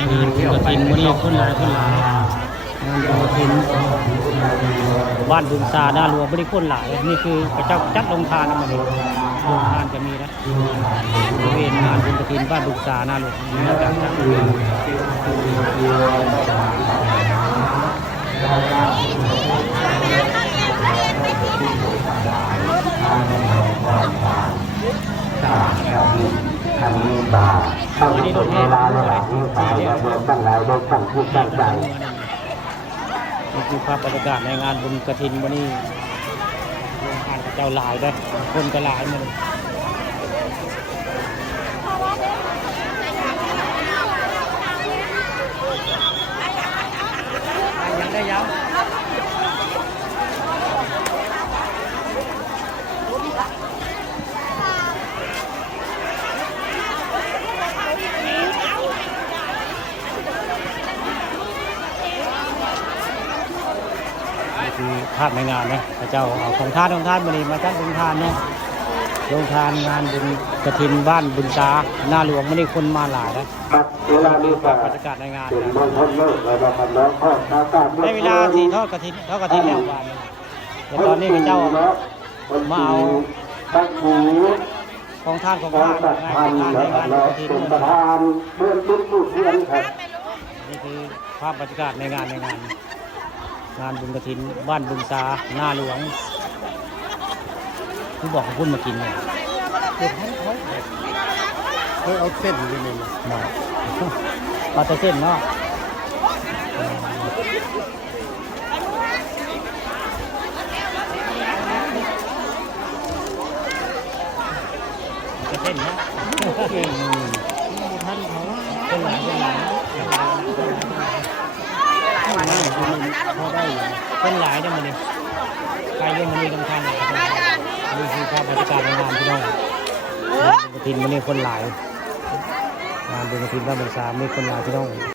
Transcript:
งานบุญกฐินมื้อนี้คนหลายงานบุญกฐินบ้านบุญซาหน้าหลวงบ่ได้คนหลายนี่คือพระเจ้าจัดลงทานนะมื้อนี้ลงทานจะมีนะบริเวณงานบุญกฐินบ้านบุญซาหน้าหลวงมีการจัดทำมีบาเข้าถึงเวลาระหว่างนี้สายเราตั้งแล้วตั้งผู้ตั้งใจนี่คือภาพบรรยากาศในงานบุญกฐินวันนี้โรงทานเจ้าหลายได้คนก็หลายมันยังได้ยังคือภาพในงานนะพระเจ้าเอาของท่านมาดีมาจัดโรงทานเนาะโรงทานงานบุญกฐินบ้านบุญตาหน้าหลวงไม่ได้คนมาหลายนะครับเวลานี้ก็บรรยากาศในงานเป็นมณฑลเลิกเราจะทำน้องข้อข้าวต้มได้เวลาที่ทอดกฐินแล้ววันแต่ตอนนี้พระเจ้ามาเอาตักหู ของท่านของท่า ท่าน นพันแล้วเราเป็นประธานเพื่อนทุกผู้เพื่อนครับนี่คือภาพบรรยากาศในงานงานบุญกฐินบ้านบุญตาหน้าหลวงที่บอกของคุณมากินเนี่ยเขาเอาเส้นไปเลยมาเอาแต่เส้นเนาะเส้นเนาะท่านเขาเป็นหลายพอได้เป็นหลายได้มาเลยใครเรื่องมันมีกำทังนี่คือภาพบรรยากาศในงานพี่น้องบุญกฐินมันนี่คนหลายงานบุญกฐินบ้านบุญซามีคนหลายพี่น้อง